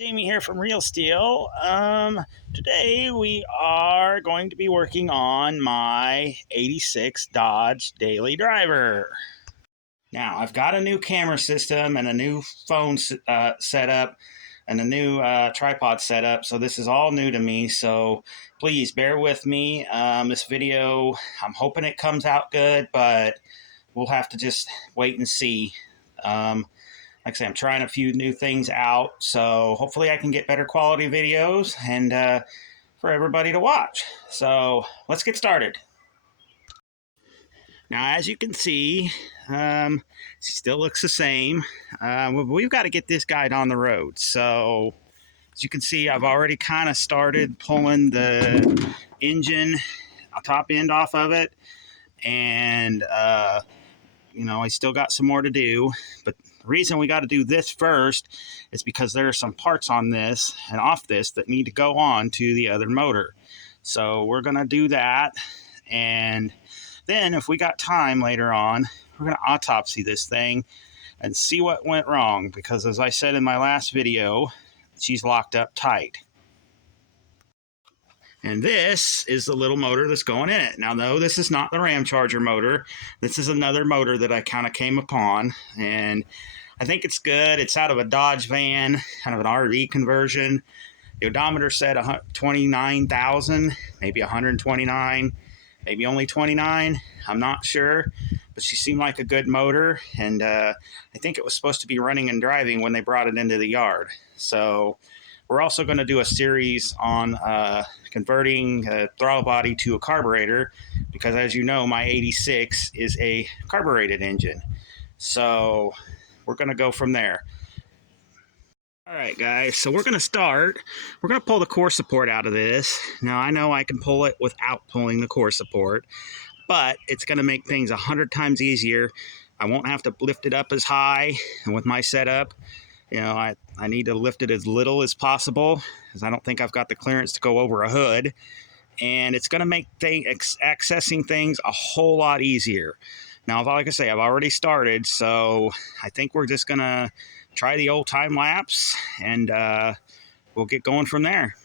Jamie here from Real Steel. Today we are going to be working on my 86 Dodge Daily Driver. Now, I've got a new camera system and a new phone setup and a new tripod setup, so this is all new to me, so please bear with me. This video, I'm hoping it comes out good, but we'll have to just wait and see. Like I say, I'm trying a few new things out, so hopefully I can get better quality videos and for everybody to watch. So let's get started. Now, as you can see, it still looks the same. We've got to get this guy on the road. So as you can see, I've already kind of started pulling the engine top end off of it, and I still got some more to do, but the reason we got to do this first is because there are some parts on this and off this that need to go on to the other motor. So we're going to do that, and then if we got time later on, we're going to autopsy this thing and see what went wrong, because as I said in my last video, she's locked up tight. And this is the little motor that's going in it. Now, no, this is not the Ram Charger motor. This is another motor that I kind of came upon, and I think it's good. It's out of a Dodge van, kind of an RV conversion. The odometer said 29,000, maybe 129, maybe only 29. I'm not sure, but she seemed like a good motor, and I think it was supposed to be running and driving when they brought it into the yard. So we're also going to do a series on converting a throttle body to a carburetor, because as you know, my 86 is a carbureted engine. So we're going to go from there. All right, guys, so we're going to start. We're going to pull the core support out of this. Now, I know I can pull it without pulling the core support, but it's going to make things 100 times easier. I won't have to lift it up as high, and with my setup, I need to lift it as little as possible, because I don't think I've got the clearance to go over a hood. And it's going to make accessing things a whole lot easier. Now, like I say, I've already started, so I think we're just going to try the old time lapse, and we'll get going from there.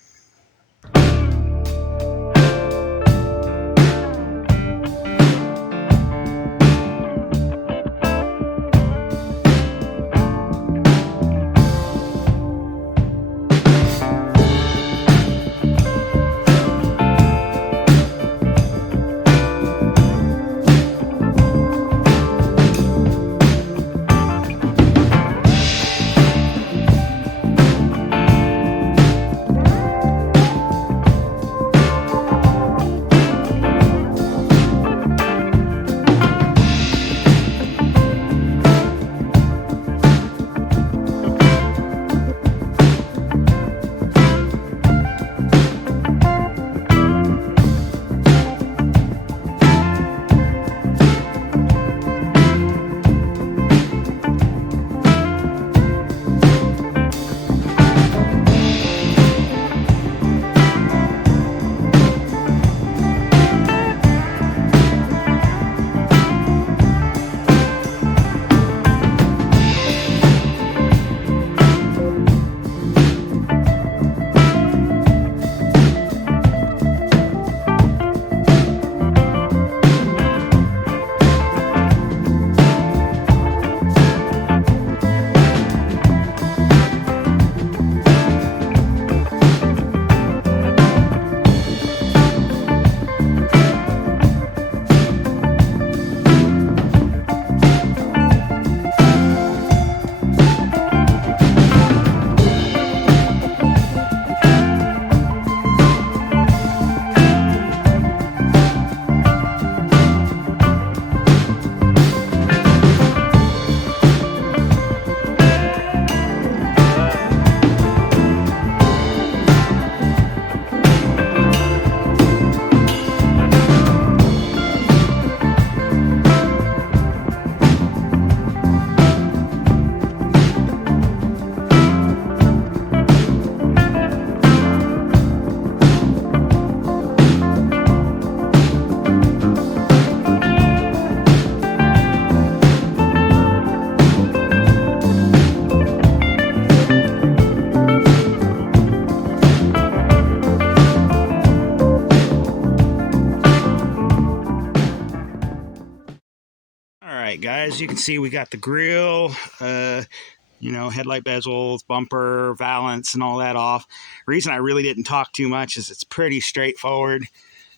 as you can see, we got the grill, headlight bezels, bumper, valance, and all that off. Reason I really didn't talk too much is it's pretty straightforward.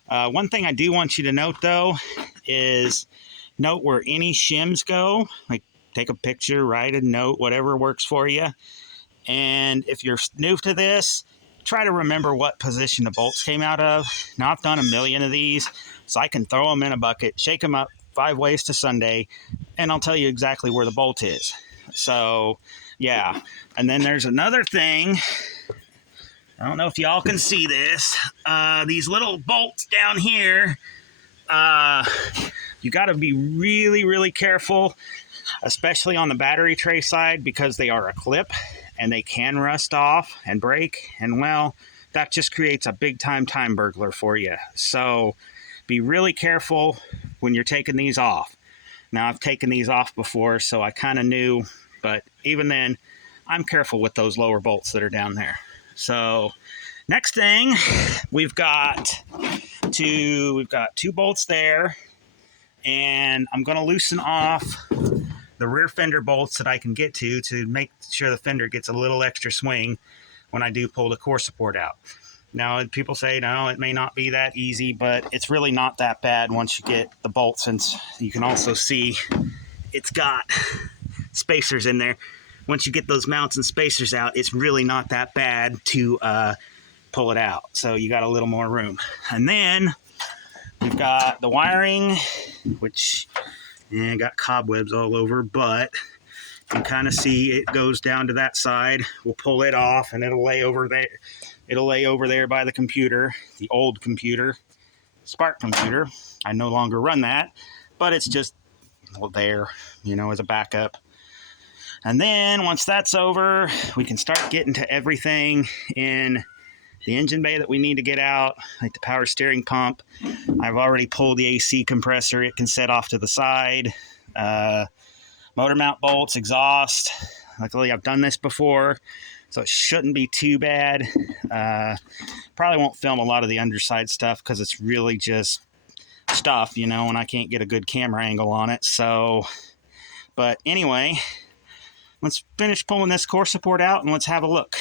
One thing I do want you to note, though, is note where any shims go. Like, take a picture, write a note, whatever works for you. And if you're new to this, try to remember what position the bolts came out of. Now, I've done a million of these, so I can throw them in a bucket, shake them up 5 ways to Sunday, and I'll tell you exactly where the bolt is. So, yeah. And then there's another thing. I don't know if y'all can see this. These little bolts down here, you got to be really, really careful, especially on the battery tray side, because they are a clip and they can rust off and break. And, well, that just creates a big-time time burglar for you. So be really careful when you're taking these off. Now, I've taken these off before, so I kind of knew, but even then, I'm careful with those lower bolts that are down there. So next thing, we've got two bolts there, and I'm going to loosen off the rear fender bolts that I can get to make sure the fender gets a little extra swing when I do pull the core support out. Now, people say, no, it may not be that easy, but it's really not that bad once you get the bolts, and you can also see it's got spacers in there. Once you get those mounts and spacers out, it's really not that bad to pull it out. So you got a little more room. And then we've got the wiring, which got cobwebs all over, but you can kind of see it goes down to that side. We'll pull it off, and it'll lay over there. It'll lay over there by the computer, the old computer, Spark computer. I no longer run that, but it's just there, as a backup. And then once that's over, we can start getting to everything in the engine bay that we need to get out, like the power steering pump. I've already pulled the AC compressor. It can set off to the side. Motor mount bolts, exhaust. Luckily, I've done this before, so it shouldn't be too bad. Probably won't film a lot of the underside stuff because it's really just stuff, and I can't get a good camera angle on it. So, but anyway, let's finish pulling this core support out and let's have a look.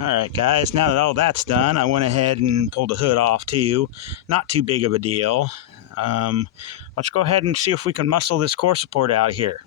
Alright guys, now that all that's done, I went ahead and pulled the hood off too. Not too big of a deal. Let's go ahead and see if we can muscle this core support out here.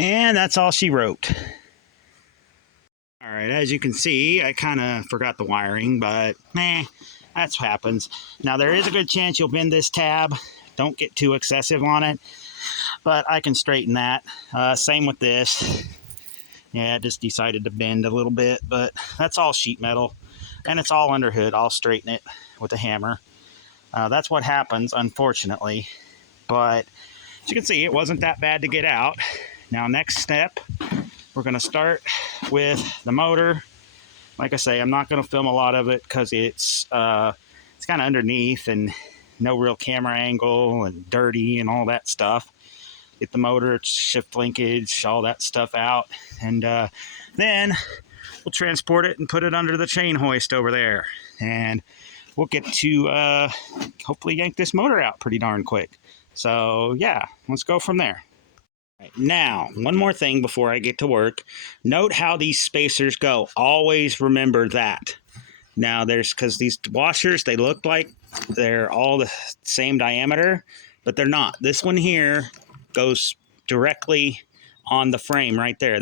And that's all she wrote. All right, as you can see, I kind of forgot the wiring, but that's what happens. Now, there is a good chance you'll bend this tab. Don't get too excessive on it, but I can straighten that. Same with this. Yeah, I just decided to bend a little bit, but that's all sheet metal, and it's all under hood. I'll straighten it with a hammer. That's what happens, unfortunately, but as you can see, it wasn't that bad to get out. Now, next step, we're going to start with the motor. Like I say, I'm not going to film a lot of it because it's kind of underneath and no real camera angle and dirty and all that stuff. Get the motor, shift linkage, all that stuff out, and then we'll transport it and put it under the chain hoist over there, and we'll get to hopefully yank this motor out pretty darn quick. So yeah, let's go from there. Right, now, one more thing before I get to work. Note how these spacers go. Always remember that. Now, because these washers, they look like they're all the same diameter, but they're not. This one here goes directly on the frame right there.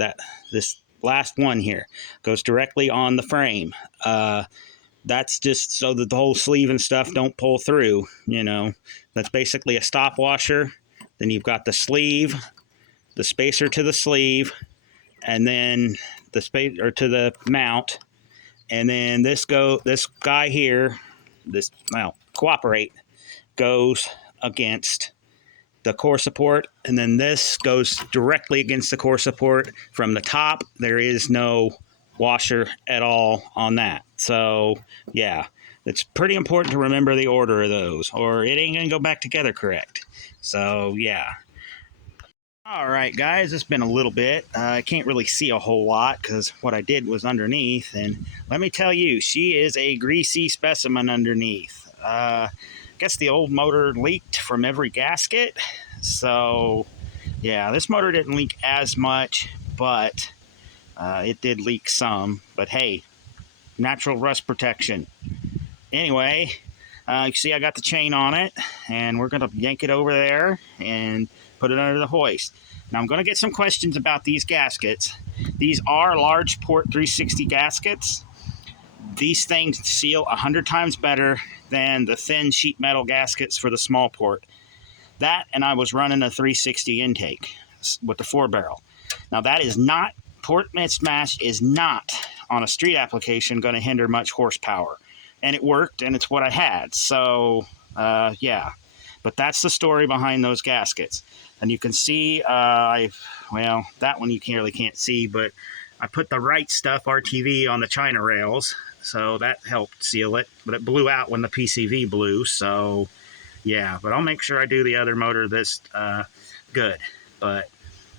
This last one here goes directly on the frame. That's just so that the whole sleeve and stuff don't pull through. That's basically a stop washer. Then you've got the sleeve, the spacer to the sleeve, and then the spacer to the mount, and then this guy here, cooperate, goes against the core support, and then this goes directly against the core support from the top. There is no washer at all on that. So yeah, it's pretty important to remember the order of those, or it ain't gonna go back together correct. So yeah. All right, guys, it's been a little bit. I can't really see a whole lot because what I did was underneath. And let me tell you, she is a greasy specimen underneath. I guess the old motor leaked from every gasket. So, yeah, this motor didn't leak as much, but it did leak some. But, hey, natural rust protection. Anyway, you see I got the chain on it, and we're going to yank it over there and put it under the hoist. Now I'm going to get some questions about these gaskets. These are large port 360 gaskets. These things seal 100 times better than the thin sheet metal gaskets for the small port. That, and I was running a 360 intake with the 4-barrel. Now that is not, port mismatch is not on a street application going to hinder much horsepower. And it worked, and it's what I had. So, yeah. But that's the story behind those gaskets. And you can see, that one you really can't see, but I put the Right Stuff RTV on the China rails, so that helped seal it. But it blew out when the PCV blew, so yeah. But I'll make sure I do the other motor this good, but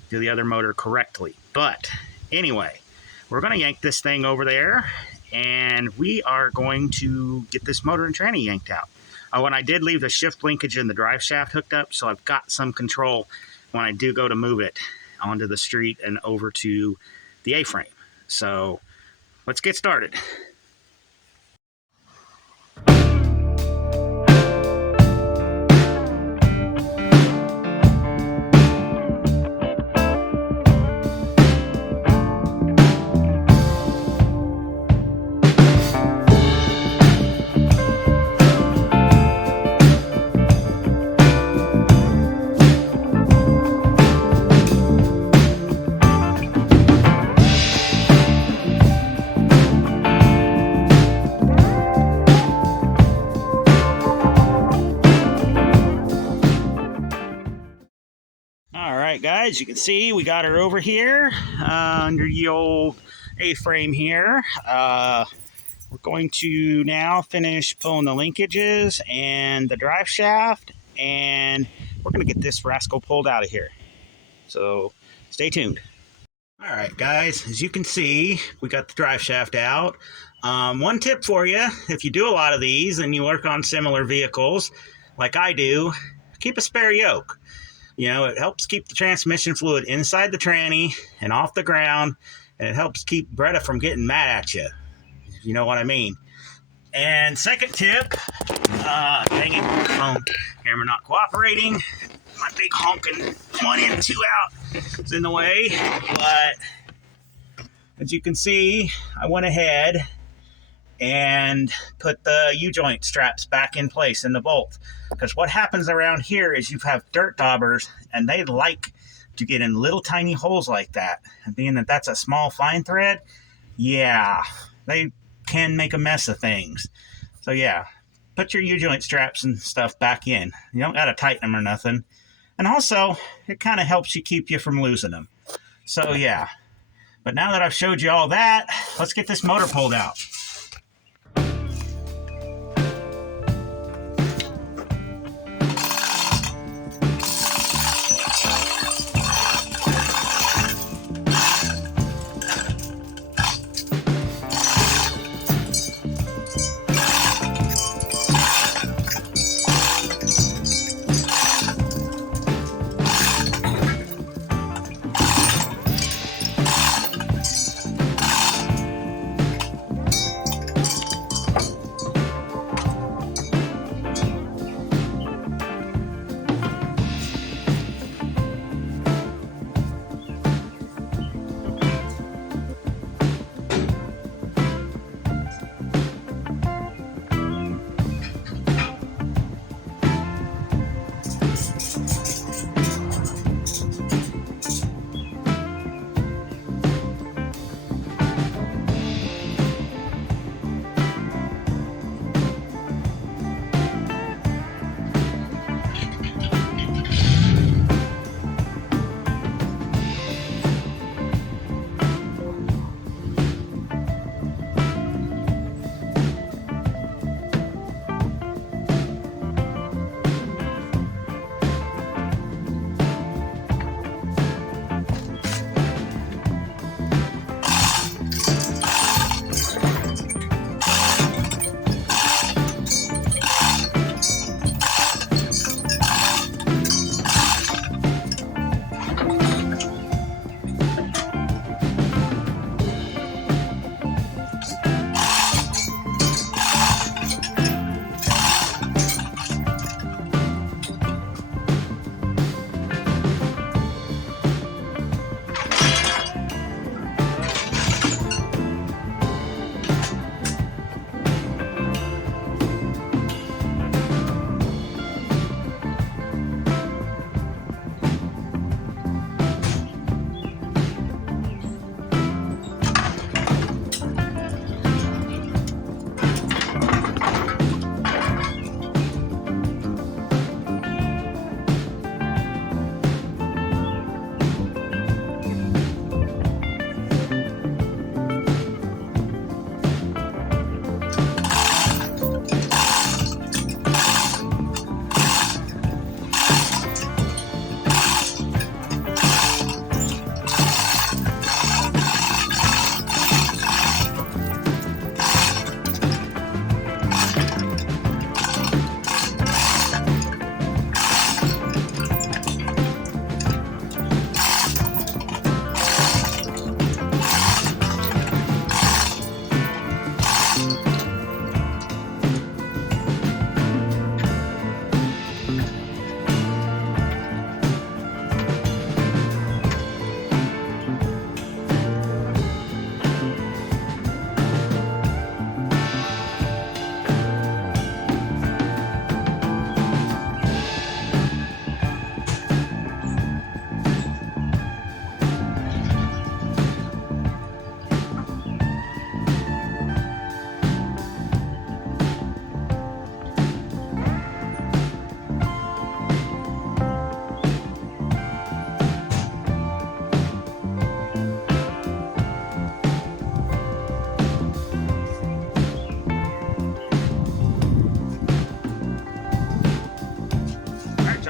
do the other motor correctly. But anyway, we're going to yank this thing over there, and we are going to get this motor and tranny yanked out. When I did leave the shift linkage and the drive shaft hooked up, so I've got some control when I do go to move it onto the street and over to the A-frame. So let's get started. Alright guys, you can see we got her over here under the old A-frame here. We're going to now finish pulling the linkages and the drive shaft, and we're going to get this rascal pulled out of here. So stay tuned. Alright guys, as you can see, we got the drive shaft out. One tip for you, if you do a lot of these and you work on similar vehicles like I do, keep a spare yoke. It helps keep the transmission fluid inside the tranny and off the ground, and it helps keep Bretta from getting mad at you. You know what I mean? And second tip, dang it, phone camera not cooperating. My big honking 1 in, 2 out is in the way, but as you can see, I went ahead and put the U-joint straps back in place in the bolt. Because what happens around here is you have dirt daubers, and they like to get in little tiny holes like that. And being that that's a small fine thread, yeah, they can make a mess of things. So yeah, put your U-joint straps and stuff back in. You don't got to tighten them or nothing. And also, it kind of helps you keep you from losing them. So yeah, but now that I've showed you all that, let's get this motor pulled out.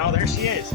Oh, there she is.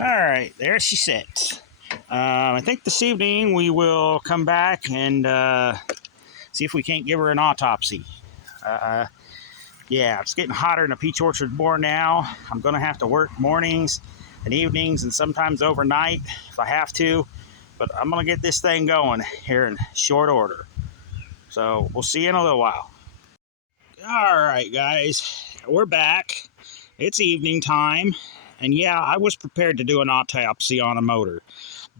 All right, there she sits. I think this evening we will come back and see if we can't give her an autopsy. Yeah, it's getting hotter in the peach orchard more now. I'm going to have to work mornings and evenings and sometimes overnight if I have to. But I'm going to get this thing going here in short order. So we'll see you in a little while. All right, guys, we're back. It's evening time. And yeah, I was prepared to do an autopsy on a motor.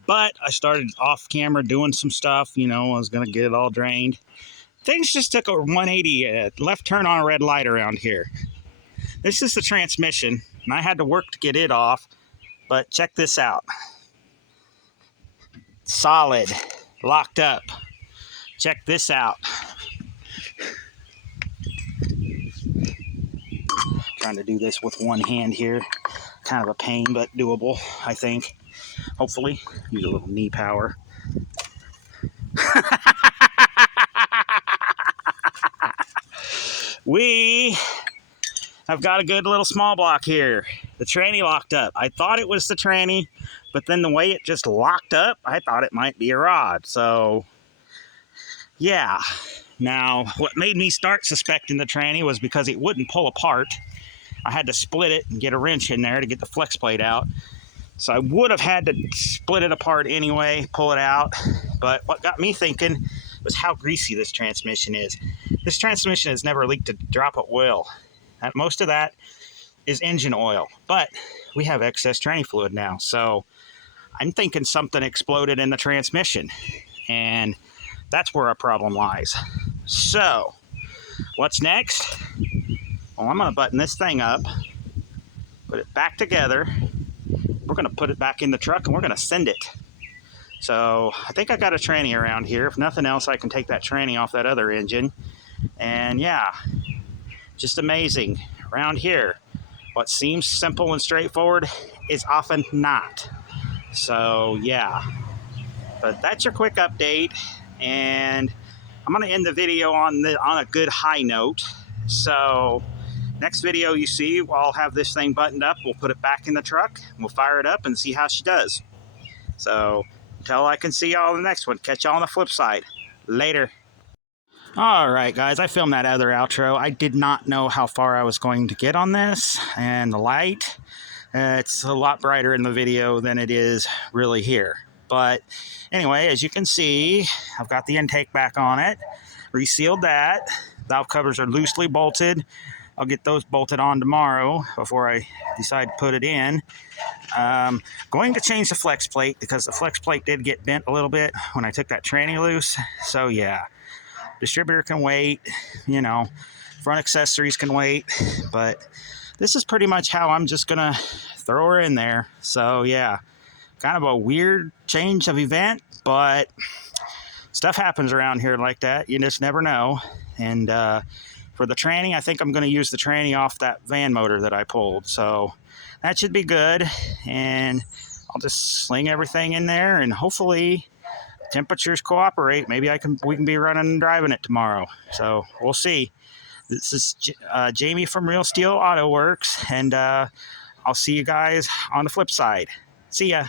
But I started off camera doing some stuff. I was going to get it all drained. Things just took a 180 left turn on a red light around here. This is the transmission, and I had to work to get it off, but check this out. Solid, locked up. Check this out. Trying to do this with one hand here. Kind of a pain, but doable, I think. Hopefully. Use a little knee power. I've got a good little small block here. The tranny locked up. I thought it was the tranny, but then the way it just locked up, I thought it might be a rod. So, yeah. Now, what made me start suspecting the tranny was because it wouldn't pull apart. I had to split it and get a wrench in there to get the flex plate out. So I would have had to split it apart anyway, pull it out. But what got me thinking was how greasy this transmission is. This transmission has never leaked a drop of oil. Most of that is engine oil, but we have excess tranny fluid now. So I'm thinking something exploded in the transmission, and that's where our problem lies. So what's next? Well, I'm going to button this thing up, put it back together. We're going to put it back in the truck, and we're going to send it. So I think I got a tranny around here. If nothing else, I can take that tranny off that other engine. And yeah, just amazing. Around here, what seems simple and straightforward is often not. So yeah, but that's your quick update. And I'm going to end the video on a good high note. So next video you see, I'll have this thing buttoned up. We'll put it back in the truck. We'll fire it up and see how she does. So until I can see y'all in the next one, catch y'all on the flip side. Later. All right, guys, I filmed that other outro. I did not know how far I was going to get on this, and the light, it's a lot brighter in the video than it is really here. But anyway, as you can see, I've got the intake back on it, resealed that. Valve covers are loosely bolted. I'll get those bolted on tomorrow before I decide to put it in. Going to change the flex plate because the flex plate did get bent a little bit when I took that tranny loose. So yeah. Distributor can wait, front accessories can wait, but this is pretty much how I'm just going to throw her in there. So, yeah, kind of a weird change of event, but stuff happens around here like that. You just never know. And for the tranny, I think I'm going to use the tranny off that van motor that I pulled. So that should be good. And I'll just sling everything in there and hopefully temperatures cooperate. Maybe we can be running and driving it tomorrow. So we'll see. This is Jamie from Real Steel Auto Works, and I'll see you guys on the flip side. See ya.